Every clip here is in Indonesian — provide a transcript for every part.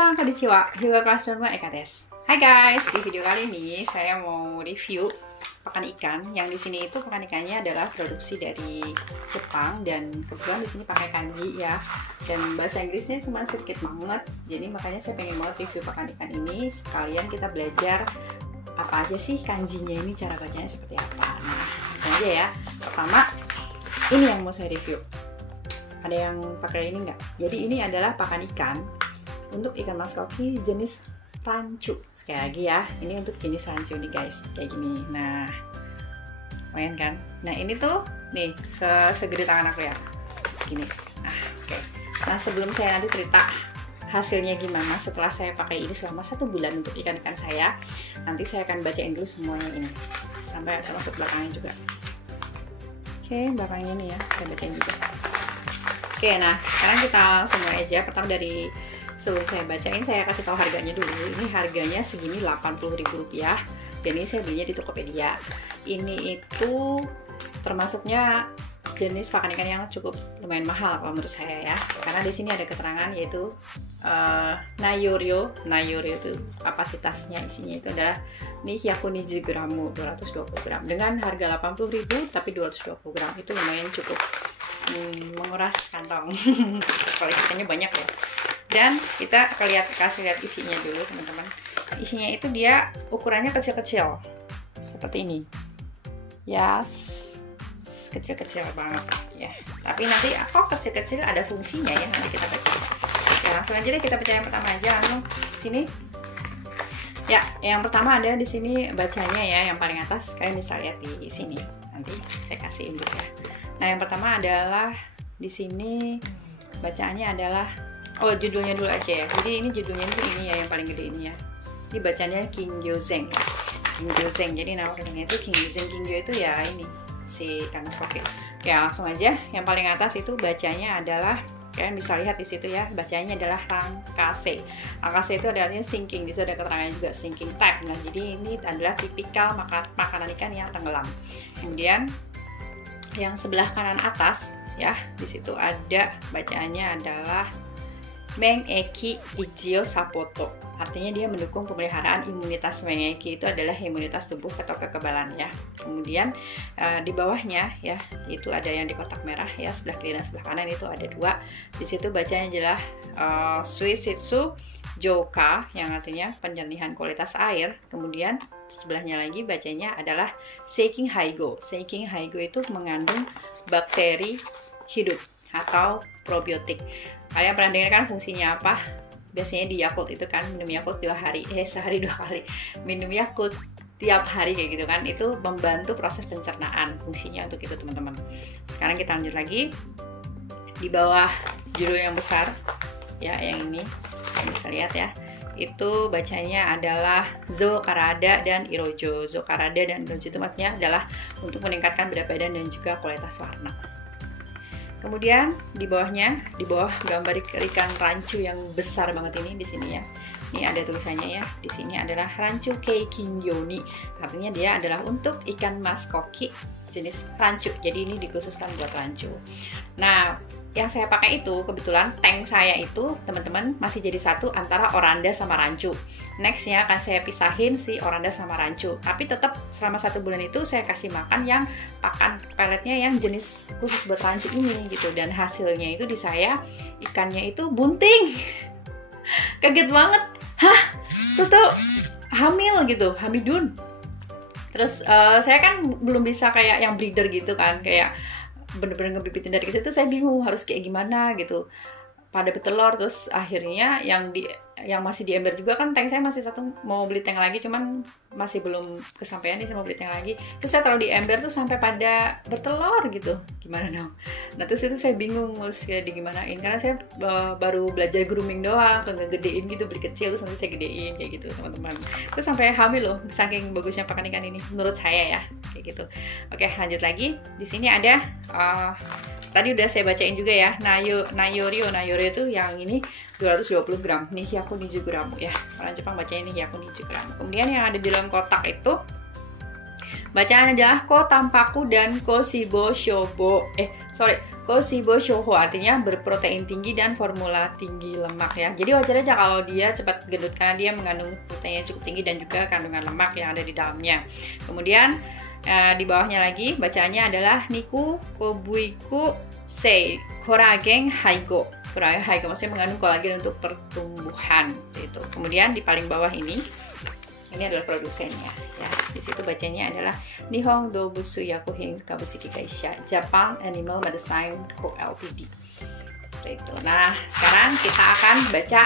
Minasan konnichiwa, Hyuga kelas Norma Eka des. Hai guys, di video kali ini saya mau review pakan ikan. Yang di sini itu pakan ikannya adalah produksi dari Jepang dan kebetulan di sini pakai kanji ya. Dan bahasa Inggrisnya cuma sedikit banget. Jadi makanya saya pengen banget review pakan ikan ini. Sekalian kita belajar apa aja sih kanjinya ini, cara bacanya seperti apa. Nah, langsung aja ya. Pertama, ini yang mau saya review. Ada yang pakai ini enggak? Jadi ini adalah pakan ikan untuk ikan mas koki jenis rancu. Sekali lagi ya, ini untuk jenis rancu nih guys, kayak gini. Nah, lumayan kan? Nah ini tuh nih segede tangan aku ya, gini. Nah, oke. Nah sebelum saya nanti cerita hasilnya gimana setelah saya pakai ini selama 1 bulan untuk ikan-ikan saya, nanti saya akan bacain dulu semuanya ini sampai termasuk belakangnya juga. Oke, belakangnya nih ya, saya bacain juga. Oke, nah sekarang kita langsung mulai aja. Pertama dari sebelum saya bacain, saya kasih tahu harganya dulu. Ini harganya segini Rp80.000 dan ini saya belinya di Tokopedia. Ini itu termasuknya jenis pakan ikan yang cukup lumayan mahal kalau menurut saya ya. Karena di sini ada keterangan yaitu Nayoryo itu kapasitasnya isinya itu adalah Nihyaku 20 gram, 220 gram dengan harga Rp80.000 tapi 220 gram itu lumayan cukup menguras kantong. Kalau ikannya banyak ya. Dan kita kasih lihat isinya dulu teman-teman. Isinya itu dia ukurannya kecil-kecil seperti ini ya, kecil-kecil banget ya. Tapi nanti kok kecil-kecil ada fungsinya ya, nanti kita baca ya. Langsung aja deh kita baca yang pertama aja. Langsung sini ya. Yang pertama ada di sini bacanya ya, yang paling atas kalian bisa lihat di sini. Nanti saya kasih input ya. Nah yang pertama adalah di sini bacaannya adalah, judulnya dulu aja ya. Jadi ini judulnya itu ini ya, yang paling gede ini ya. Ini bacanya Kingyozeng. Kingyozeng. Jadi nama kerennya itu Kingyozeng. Kingyo itu ya ini si ikan mas koki. Ya langsung aja. Yang paling atas itu bacanya adalah, kalian bisa lihat di situ ya, bacanya adalah Rankase. Rankase itu adalah sinking. Di situ ada keterangannya juga sinking type. Nah jadi ini adalah tipikal makanan ikan yang tenggelam. Kemudian yang sebelah kanan atas ya, di situ ada bacaannya adalah Mengeki Ichio Sapoto. Artinya dia mendukung pemeliharaan imunitas. Mengeki itu adalah imunitas tubuh atau kekebalan ya. Kemudian di bawahnya ya, itu ada yang di kotak merah ya, sebelah kiri dan sebelah kanan itu ada 2. Di situ bacanya adalah Suishitsu Joka, yang artinya penjernihan kualitas air. Kemudian sebelahnya lagi bacanya adalah Seiking Haigo. Seiking Haigo itu mengandung bakteri hidup atau probiotik. Kalian pernah dengar kan fungsinya apa? Biasanya di Yakult itu kan minum Yakult sehari 2 kali. Minum Yakult tiap hari kayak gitu kan. Itu membantu proses pencernaan, fungsinya untuk itu teman-teman. Sekarang kita lanjut lagi. Di bawah judul yang besar ya, yang ini kalian bisa lihat ya. Itu bacanya adalah Zokarada dan Irojo. Zokarada dan Irojo itu maksudnya adalah untuk meningkatkan berat badan dan juga kualitas warna. Kemudian di bawahnya, di bawah gambar ikan rancu yang besar banget ini di sini ya. Ini ada tulisannya ya. Di sini adalah Rancu Kei Kingyoni. Artinya dia adalah untuk ikan mas koki jenis rancu. Jadi ini dikhususkan buat rancu. Nah, yang saya pakai itu kebetulan tank saya itu teman-teman masih jadi satu antara oranda sama rancu. Nextnya akan saya pisahin si oranda sama rancu. Tapi tetap selama 1 bulan itu saya kasih makan yang pakan peletnya yang jenis khusus buat rancu ini gitu. Dan hasilnya itu di saya ikannya itu bunting. Kaget banget. Hah? Tuh hamil gitu, hamidun. Terus saya kan belum bisa kayak yang breeder gitu kan, kayak bener-bener ngebibitin dari kecil tuh saya bingung harus kayak gimana gitu. Pada bertelur, terus akhirnya yang masih di ember juga kan, tank saya masih satu, mau beli tank lagi cuman masih belum kesampaian nih, saya mau beli tank lagi. Terus saya taruh di ember tuh sampai pada bertelur gitu. Gimana dong? Nah terus itu saya bingung harus kayak digimanain, karena saya baru belajar grooming doang, ngegedein gitu, beli kecil terus nanti saya gedein kayak gitu teman-teman. Terus sampai hamil loh, saking bagusnya pakan ikan ini menurut saya ya, kayak gitu. Oke, lanjut lagi. Di sini ada tadi udah saya bacain juga ya, Nayoryo itu yang ini 220 gram, Nihyaku 20 gram ya. Orang Jepang bacanya Nihyaku 20 gram. Kemudian yang ada di dalam kotak itu Bacaan adalah ko tampaku dan ko shibo shobo. Ko shibo shoho artinya berprotein tinggi dan formula tinggi lemak ya. Jadi wajar aja kalau dia cepat gendut karena dia mengandung protein yang cukup tinggi dan juga kandungan lemak yang ada di dalamnya. Kemudian di bawahnya lagi bacaannya adalah niku kobuiku sei kolagen haigo. Kolagen haigo maksudnya mengandung kolagen untuk pertumbuhan gitu. Kemudian di paling bawah ini adalah produsennya ya. Di situ bacanya adalah Nihon Doubutsu Yakuhin Kabushiki Kaisha Japan Animal Medicine Co Ltd. Seperti itu. Nah, sekarang kita akan baca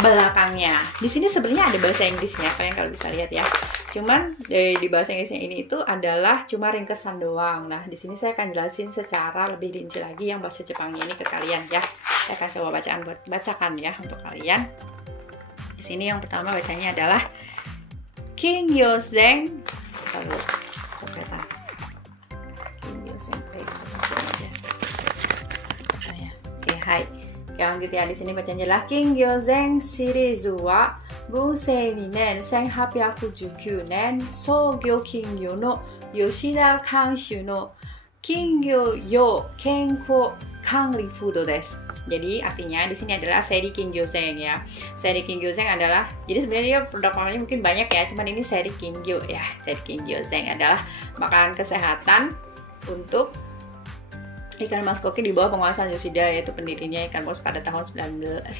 belakangnya. Di sini sebenarnya ada bahasa Inggrisnya, kalian kalau bisa lihat ya. Cuman di bahasa Inggrisnya ini itu adalah cuma ringkesan doang. Nah, di sini saya akan jelasin secara lebih rinci lagi yang bahasa Jepangnya ini ke kalian ya. Saya akan coba bacakan ya untuk kalian. Di sini yang pertama bacanya adalah Kingyozen. Oke, hai. Oke, lanjut ya. Di sini bacanya adalah Kingyozen series wa Bunsei 2年1819年創業金魚の吉田監修の金魚用健康管理フードです。Jadi artinya di sini adalah seri Kingyozen ya. Seri Kingyozen adalah, jadi sebenarnya produk makanannya mungkin banyak ya, cuman ini seri Kingyo ya. Seri Kingyozen adalah makanan kesehatan untuk ikan mas koki di bawah penguasaan Yoshida, yaitu pendirinya ikan mas pada tahun 1819.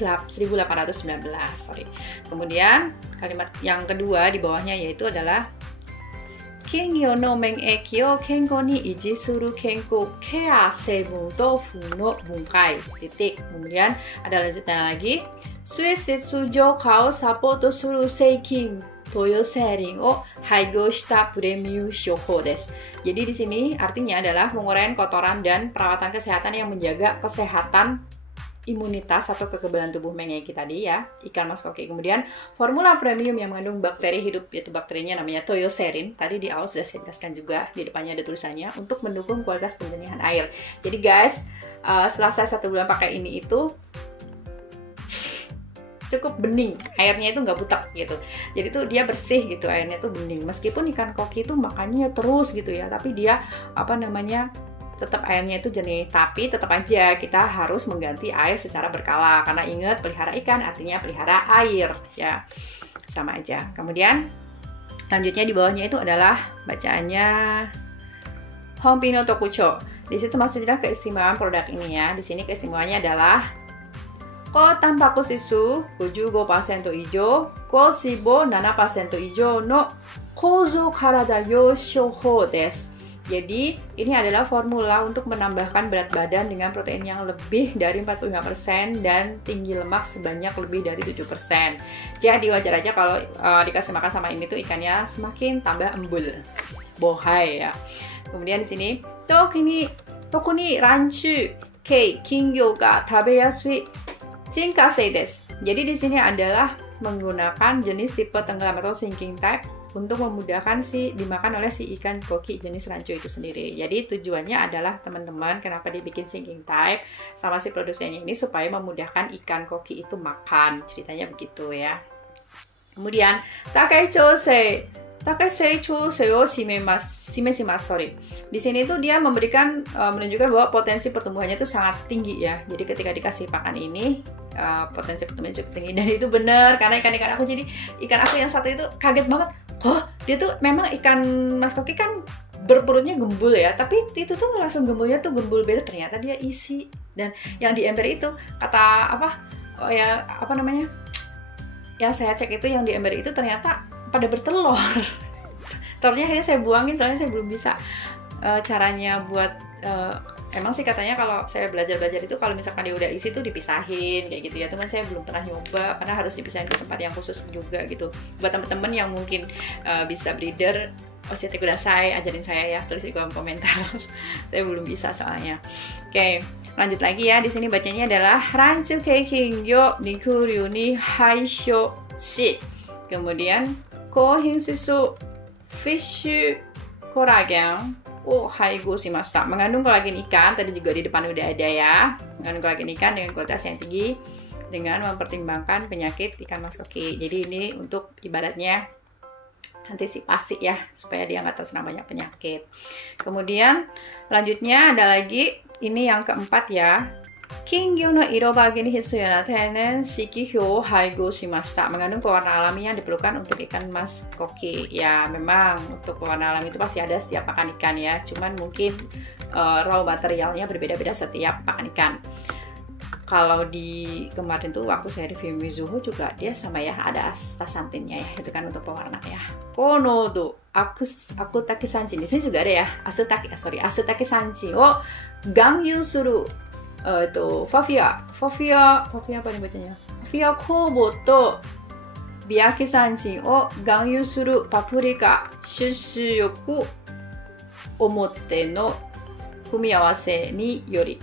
Kemudian kalimat yang kedua di bawahnya yaitu adalah Kingyo no meneki o kenko ni iji suru kenko kea seibun tofu no bunkai. Titik. Kemudian ada lanjutannya lagi. Suisetsu jouka o sapoto suru seikin toyoserin o haigo shita premium shoho desu. Jadi di sini artinya adalah penguraian kotoran dan perawatan kesehatan yang menjaga kesehatan imunitas atau kekebalan tubuh mengeki tadi ya, ikan mas koki. Kemudian formula premium yang mengandung bakteri hidup, yaitu bakterinya namanya toyoserin. Tadi di awal sudah saya jelaskan juga, di depannya ada tulisannya untuk mendukung kualitas penjernihan air. Jadi guys, setelah saya 1 bulan pakai ini itu cukup bening, airnya itu nggak butak gitu. Jadi tuh dia bersih gitu, airnya tuh bening. Meskipun ikan koki itu makannya terus gitu ya, tapi dia tetap airnya itu jernih, tapi tetap aja kita harus mengganti air secara berkala karena ingat pelihara ikan artinya pelihara air ya, sama aja. Kemudian lanjutnya di bawahnya itu adalah bacaannya Honpi no Tokucho. Di situ maksudnya keistimewaan produk ini ya. Di sini keistimewaannya adalah ko tanpaku shisu 55% 以上 ko shibo 7% 以上 no kouzou karada yosho desu. Jadi, ini adalah formula untuk menambahkan berat badan dengan protein yang lebih dari 45% dan tinggi lemak sebanyak lebih dari 7%. Jadi, wajar aja kalau dikasih makan sama ini tuh ikannya semakin tambah embul. Bohai ya. Kemudian di sini, toko ni ranchu kei kingyo ga tabeyasui jinkasei desu. Jadi di sini adalah menggunakan jenis tipe tenggelam atau sinking type untuk memudahkan dimakan oleh si ikan koki jenis rancu itu sendiri. Jadi tujuannya adalah teman-teman kenapa dibikin sinking type sama si produsennya ini supaya memudahkan ikan koki itu makan. Ceritanya begitu ya. Kemudian Takeicho Di sini tuh dia memberikan menunjukkan bahwa potensi pertumbuhannya itu sangat tinggi ya. Jadi ketika dikasih pakan ini potensi pertumbuhannya cukup tinggi, dan itu benar karena ikan-ikan aku, jadi ikan aku yang satu itu kaget banget. Dia tuh memang ikan mas koki kan berperutnya gembul ya, tapi itu tuh langsung gembulnya tuh gembul beda, ternyata dia isi. Dan yang di ember itu yang saya cek itu yang di ember itu ternyata pada bertelur. Telurnya akhirnya saya buangin soalnya saya belum bisa caranya buat emang sih katanya kalau saya belajar itu kalau misalkan dia udah isi tuh dipisahin kayak gitu ya, teman saya belum pernah nyoba karena harus dipisahin ke tempat yang khusus juga gitu. Buat teman-teman yang mungkin bisa breeder, oshite kudasai, ajarin saya ya, tulis di kolom komentar. Saya belum bisa soalnya. Oke, lanjut lagi ya. Di sini bacanya adalah ranchu keikin yo nikuryu ni haisho shi. Kemudian kohin shisu fish collagen haigo shimashita. Mengandung kolagen ikan, tadi juga di depan udah ada ya. Mengandung kolagen ikan dengan kualitas yang tinggi dengan mempertimbangkan penyakit ikan mas koki. Jadi ini untuk ibaratnya antisipasi ya, supaya dia nggak terkena banyak penyakit. Kemudian lanjutnya ada lagi, ini yang keempat ya. Kingyo no irobage ni hitsuyou na tennen shikihyou haigo shimashita. Mengandung pewarna alami yang diperlukan untuk ikan mas koki. Ya memang untuk pewarna alami itu pasti ada setiap pakan ikan ya. Cuman mungkin raw materialnya berbeda-beda setiap pakan ikan. Kalau di kemarin tuh waktu saya review Mizuho juga dia sama ya, ada astaxantinnya ya, itu kan untuk pewarna ya. Kono tuh akutake sanchin, di sini juga ada ya, asutake sanchin o gangyu suru Fafia apa nih bacanya? Fafia kobo to biyaki sanchin o gangyu suru paprika shushu yoku omotte no fumiawase ni yori.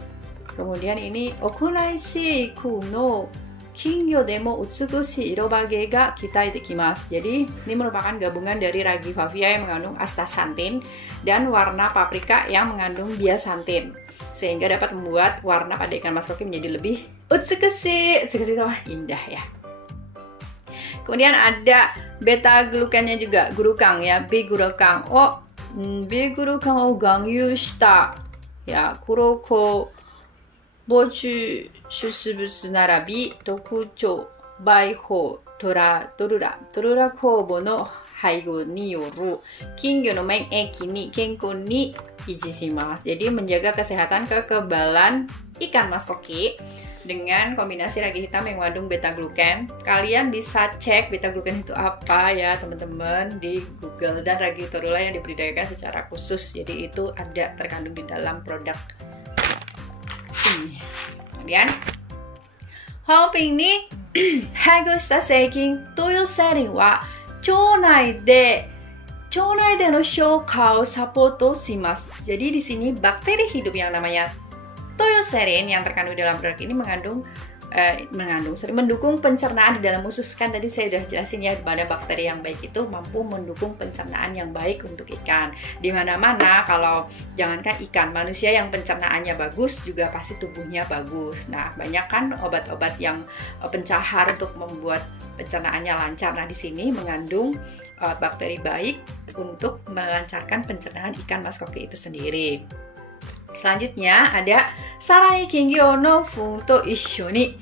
Kemudian ini okunai shiiku no kingyo demo utsukushi irobage ga kitai dekimasu. Jadi ini merupakan gabungan dari ragi Fafia yang mengandung astaxanthin dan warna paprika yang mengandung biosantin, sehingga dapat membuat warna pada ikan mas koki menjadi lebih utsukushi. Utsukushi itu indah ya. Kemudian ada beta glukannya juga, gurukang ya, B-gurukang o B-gurukang o gangyu shita ya, kuroko bochu shusubutsu narabi tokuchou baiho torura kobo no haigo ni yoru kingyo no meneki ni kenko ni ijishimasu. Jadi menjaga kesehatan kekebalan ikan mas koki dengan kombinasi ragi hitam yang mengandung beta glucan. Kalian bisa cek beta glucan itu apa ya teman-teman di Google, dan ragi torula yang dibudidayakan secara khusus. Jadi itu ada terkandung di dalam produk ini. Kemudian Hoping ni haigo shita seikin toyo serin wa chonai de no shouka o sapoto shimasu. Jadi di sini bakteri hidup yang namanya toyoserin yang terkandung dalam produk ini mendukung pencernaan di dalam usus. Kan tadi saya sudah jelasin ya, pada bakteri yang baik itu mampu mendukung pencernaan yang baik untuk ikan. Di mana-mana, kalau jangankan ikan, manusia yang pencernaannya bagus juga pasti tubuhnya bagus. Nah, banyak kan obat-obat yang pencahar untuk membuat pencernaannya lancar. Nah, di sini mengandung bakteri baik untuk melancarkan pencernaan ikan mas koki itu sendiri. Selanjutnya ada sarai kingyo no fun to issho ni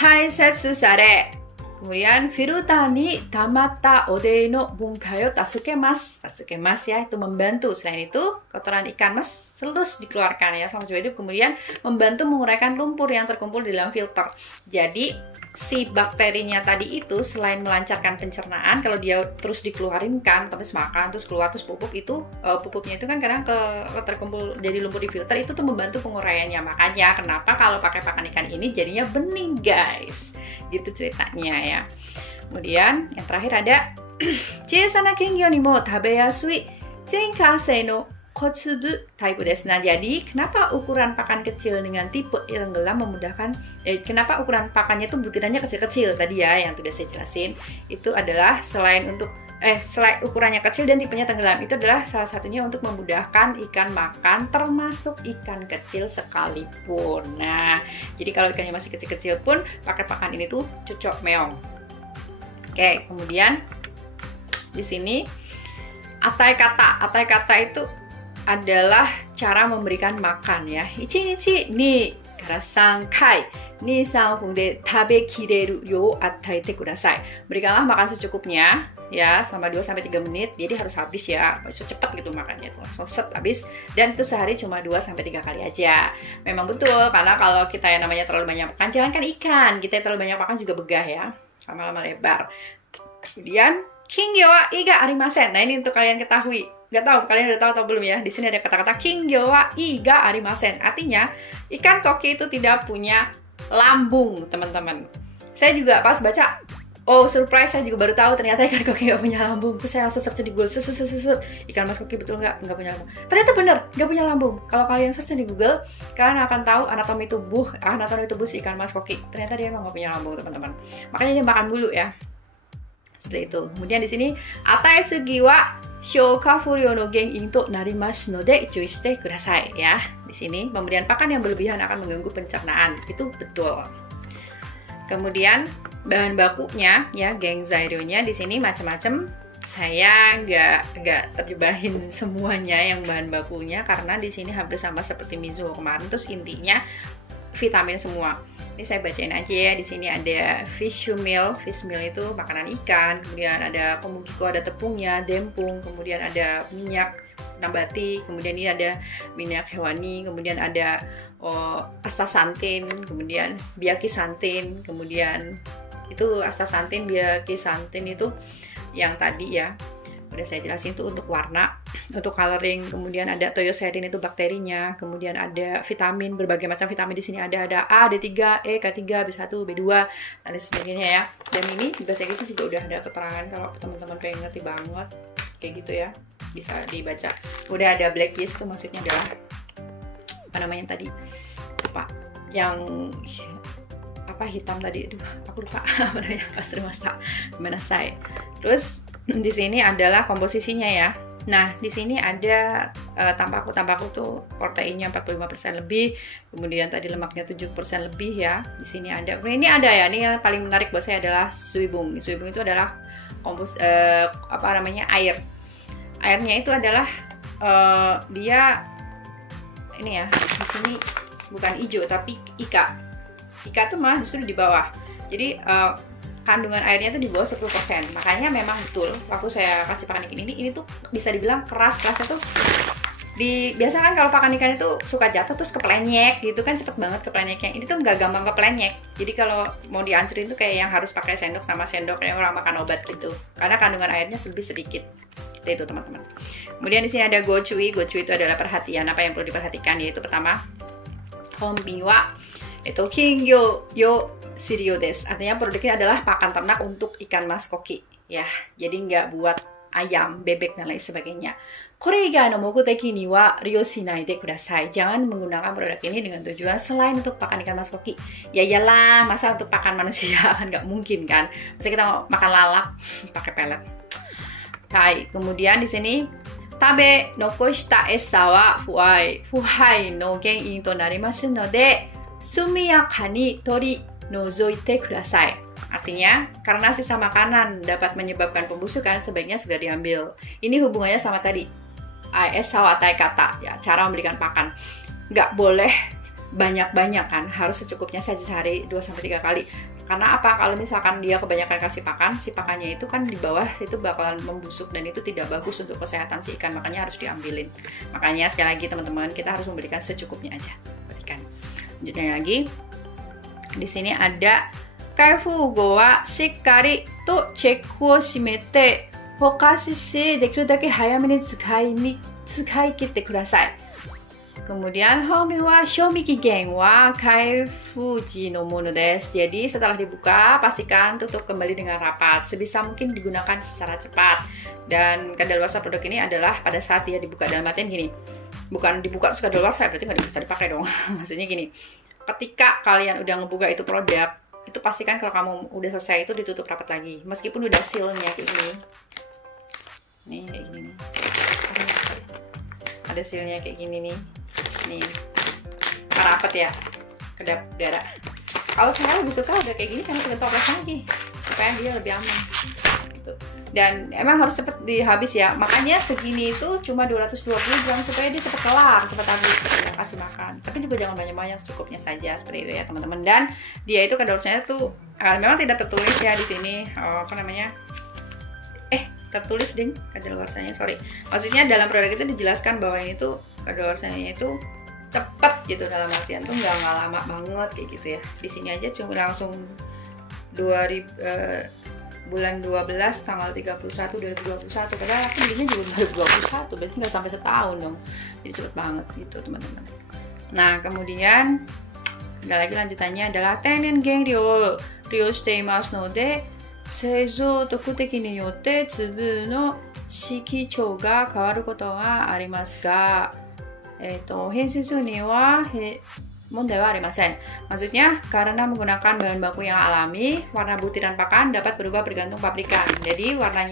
haisetsu sare. Kemudian filter ni tamatta ode no bunkai o tasukemasu. Tasukemasu ya, itu membantu. Selain itu, kotoran ikan mas terus dikeluarkan ya selama hidup. Kemudian membantu menguraikan lumpur yang terkumpul di dalam filter. Jadi si bakterinya tadi itu selain melancarkan pencernaan, kalau dia terus dikeluarin kan, terus makan, terus keluar, terus pupuk itu, pupuknya itu kan kadang terkumpul jadi lumpur di filter, itu tuh membantu penguraiannya. Makanya kenapa kalau pakai pakan ikan ini jadinya bening guys, gitu ceritanya ya. Kemudian yang terakhir ada Chisana kingyo ni mo tabeyasui zenkasei no kotsubu type desu. Nah, jadi kenapa ukuran pakan kecil dengan tipe tenggelam memudahkan, kenapa ukuran pakannya tuh butirannya kecil-kecil tadi ya yang sudah saya jelasin, itu adalah selain ukurannya kecil dan tipenya tenggelam, itu adalah salah satunya untuk memudahkan ikan makan termasuk ikan kecil sekalipun. Nah, jadi kalau ikannya masih kecil-kecil pun pakai pakan ini tuh cocok meong. Oke, kemudian di sini atai kata itu adalah cara memberikan makan ya. Ichi ni karasan kai ni sanfung de tabe kireru yo ataite kudasai. Berikanlah makan secukupnya ya selama 2-3 menit. Jadi harus habis ya, cepat gitu makannya, langsung set habis, dan itu sehari cuma 2-3 kali aja. Memang betul, karena kalau kita yang namanya terlalu banyak makan, jangankan ikan, kita yang terlalu banyak makan juga begah ya, lama-lama lebar. Kemudian kingyo wa iga arimasen. Nah, ini untuk kalian ketahui. Nggak tahu kalian udah tahu atau belum ya. Di sini ada kata-kata kingyo wa iga arimasen. Artinya ikan koki itu tidak punya lambung, teman-teman. Saya juga pas baca, oh surprise, saya juga baru tahu ternyata ikan koki nggak punya lambung. Terus saya langsung search di Google, ikan mas koki betul nggak punya lambung. Ternyata bener, nggak punya lambung. Kalau kalian search di Google, kalian akan tahu anatomi tubuh si ikan mas koki. Ternyata dia emang nggak punya lambung, teman-teman. Makanya dia makan bulu ya. Seperti itu. Kemudian di sini atai sugi wa shouka furyo no genin to narimasu node chūi shite kudasai ya. Di sini pemberian pakan yang berlebihan akan mengganggu pencernaan. Itu betul. Kemudian bahan bakunya ya, geng zairyonya di sini macam-macam. saya nggak terjebahin semuanya yang bahan bakunya karena di sini hampir sama seperti Mizuho kemarin. Terus intinya vitamin semua. Ini saya bacain aja ya. Di sini ada fish meal. Fish meal itu makanan ikan. Kemudian ada komukiko, ada tepungnya, dempung. Kemudian ada minyak nabati. Kemudian ini ada minyak hewani. Kemudian ada astaxanthin. Kemudian byakisantin. Kemudian itu astaxanthin, byakisantin itu yang tadi ya udah saya jelasin itu untuk warna, untuk coloring. Kemudian ada toyoserin itu bakterinya. Kemudian ada vitamin, berbagai macam vitamin di sini ada A, D3, E, K3, B1, B2 dan sebagainya ya. Dan ini di bahasa Inggris juga udah ada keterangan kalau teman-teman pengen ngerti banget kayak gitu ya, bisa dibaca. Udah ada black yeast tuh maksudnya adalah apa namanya tadi, lupa, yang apa hitam tadi, aku lupa apa namanya, gimana saya. Terus di sini adalah komposisinya ya. Nah, di sini ada tampaku tuh proteinnya 45% lebih, kemudian tadi lemaknya 7% lebih ya. Di sini ada. Ini ada ya, ini yang paling menarik buat saya adalah suibung. Suibung itu adalah air. Airnya itu adalah dia ini ya, di sini bukan hijau tapi ika. Ika tuh malah justru di bawah. Jadi kandungan airnya tuh di bawah 10%. Makanya memang betul waktu saya kasih pakan ikan ini tuh bisa dibilang kerasnya tuh biasa kan kalau pakan ikan itu suka jatuh terus keplenyek gitu kan, cepet banget keplenyeknya. Ini tuh nggak gampang keplenyek. Jadi kalau mau dihancurin tuh kayak yang harus pakai sendok sama sendok kayak orang makan obat gitu. Karena kandungan airnya lebih sedikit. Itu teman-teman. Kemudian di sini ada gochui. Gochui itu adalah perhatian, apa yang perlu diperhatikan, yaitu pertama hombiwa itu kingyo yo sirio des. Artinya produknya adalah pakan ternak untuk ikan mas koki ya. Jadi nggak buat ayam, bebek dan lain sebagainya. Kore iga no mokuteki ni wa ryo shinai de kudasai. Jangan menggunakan produk ini dengan tujuan selain untuk pakan ikan mas koki. Ya iyalah, masa untuk pakan manusia kan nggak mungkin kan. Masa kita mau makan lalap pakai pelet. Hai, kemudian di sini tabe nokoshita esa wa fuhai no genin to narimasu node sumiyakani tori nozoite kudasai. Artinya, karena sisa makanan dapat menyebabkan pembusukan, sebaiknya segera diambil. Ini hubungannya sama tadi, esa wa tai kata, ya, cara memberikan pakan. Nggak boleh banyak-banyak kan, harus secukupnya saja sehari 2-3 kali. Karena apa? Kalau misalkan dia kebanyakan kasih pakan, si pakannya itu kan di bawah itu bakalan membusuk dan itu tidak bagus untuk kesehatan si ikan, makanya harus diambilin. Makanya sekali lagi teman-teman, kita harus memberikan secukupnya aja buat ikan. Lanjutnya lagi, di sini ada kaifugo wa shikkari to chekku o shimete hokashi shi dekiru dake hayame ni tsukai kitte kudasai. Kemudian homi wa shoumi kigen wa kaifuji no mono desu. Jadi setelah dibuka pastikan tutup kembali dengan rapat. Sebisa mungkin digunakan secara cepat. Dan kadaluarsa produk ini adalah pada saat dia dibuka, dalam artian gini. Bukan dibuka terus kadaluarsa, berarti nggak bisa dipakai dong. Maksudnya gini, ketika kalian udah ngebuka itu produk, itu pastikan kalau kamu udah selesai itu ditutup rapat lagi. Meskipun udah sealnya kayak gini. Nih kayak gini nih. Ada sealnya kayak gini nih. Nih. Rapat ya. Kedap udara. Kalau saya lebih suka udah kayak gini, saya masukin toples lagi supaya dia lebih aman. Gitu. Dan emang harus cepet dihabis ya. Makanya segini itu cuma 220 gram supaya dia cepet kelar, cepet habis. Kasih makan. Tapi juga jangan banyak-banyak, secukupnya saja seperti itu ya teman-teman. Dan dia itu kadaluarsanya tuh memang tidak tertulis ya di sini apa namanya? Tertulis ding kadaluarsanya, sorry. Maksudnya dalam produk itu dijelaskan bahwa ini tuh kadaluarsanya itu cepet gitu, dalam artian tuh nggak lama banget kayak gitu ya. Di sini aja cuma langsung bulan 12 tanggal 31 2021, padahal aku belinya juga 2021, berarti nggak sampai setahun dong. Jadi cepet banget gitu teman-teman. Nah kemudian ada lagi lanjutannya adalah tenen gen ryo shite imasu node seizou tokuteki ni yotte tsubu no shikichou ga kawaru koto ga arimasu ga hensetsu ni wa mondai wa arimasen. Maksudnya karena menggunakan bahan baku yang alami, warna butiran pakan dapat berubah bergantung pabrikan. Jadi warna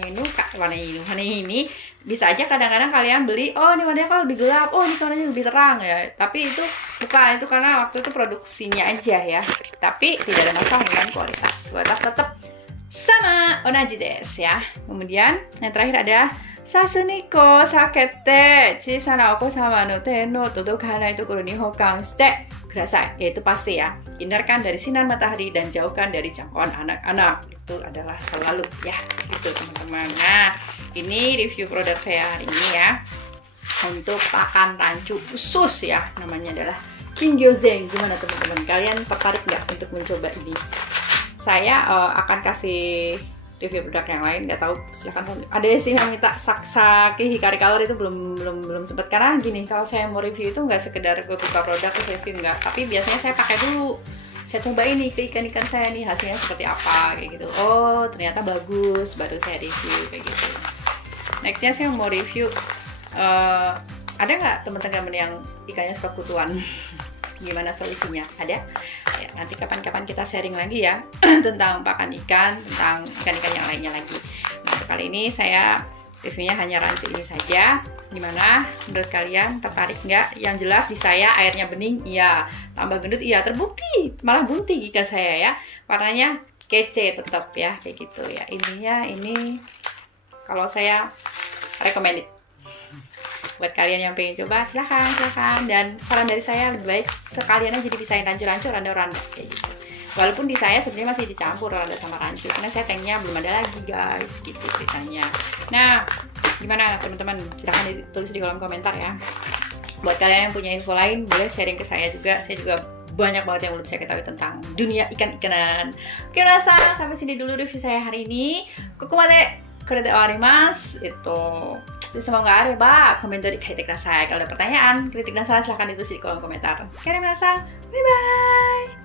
ini bisa aja kadang-kadang kalian beli, oh ini warnanya kan lebih gelap, oh ini warnanya lebih terang ya. Tapi itu bukan, itu karena waktu itu produksinya aja ya. Tapi tidak ada masalah dengan kualitas. Kualitas tetap sama onaji desu ya. Kemudian yang terakhir ada sasuniko sakete chisana okosama no te no todokanai tokoro ni hokan shite kudasai, yaitu pasti ya, hindarkan dari sinar matahari dan jauhkan dari jangkauan anak-anak. Itu adalah selalu ya, gitu teman-teman. Nah, ini review produk saya hari ini ya, untuk pakan rancu khusus ya, namanya adalah Kingyozen. Gimana teman-teman, kalian tertarik nggak untuk mencoba ini? Saya akan kasih review produk yang lain, nggak tahu, silahkan. Ada sih yang minta Saki Hikari Color, itu belum sempet, karena gini, kalau saya mau review itu nggak sekedar buka produk terus review, nggak, tapi biasanya saya pakai dulu, saya coba ini ke ikan-ikan saya nih, hasilnya seperti apa kayak gitu. Oh ternyata bagus, baru saya review kayak gitu. Nextnya saya mau review, ada nggak teman-teman yang ikannya suka kutuan? Gimana solusinya? Ada? Ya, nanti kapan-kapan kita sharing lagi ya tentang pakan ikan, tentang ikan-ikan yang lainnya lagi. Nah, kali ini saya reviewnya hanya rancu ini saja. Gimana menurut kalian, tertarik nggak? Yang jelas di saya airnya bening, iya. Tambah gendut, iya. Terbukti malah bunting ikan saya ya. Warnanya kece tetap ya, kayak gitu ya. Intinya ini kalau saya recommended. Buat kalian yang pengen coba, silahkan. Dan saran dari saya, lebih baik sekalian aja dipisahin rancu-rancu, randa-randa kayak gitu. Walaupun di saya sebenarnya masih dicampur randa sama rancu, karena saya tanknya belum ada lagi guys, gitu ceritanya. Nah, gimana teman-teman? Silahkan ditulis di kolom komentar ya. Buat kalian yang punya info lain, boleh sharing ke saya juga. Saya juga banyak banget yang belum saya ketahui tentang dunia ikan-ikanan. Oke, rasa sampai sini dulu review saya hari ini. Kokomade korete owarimasu. Semoga ada komentar di kaitan saya. Kalau ada pertanyaan, kritik dan saran silahkan ditulis di kolom komentar. Oke, bye bye.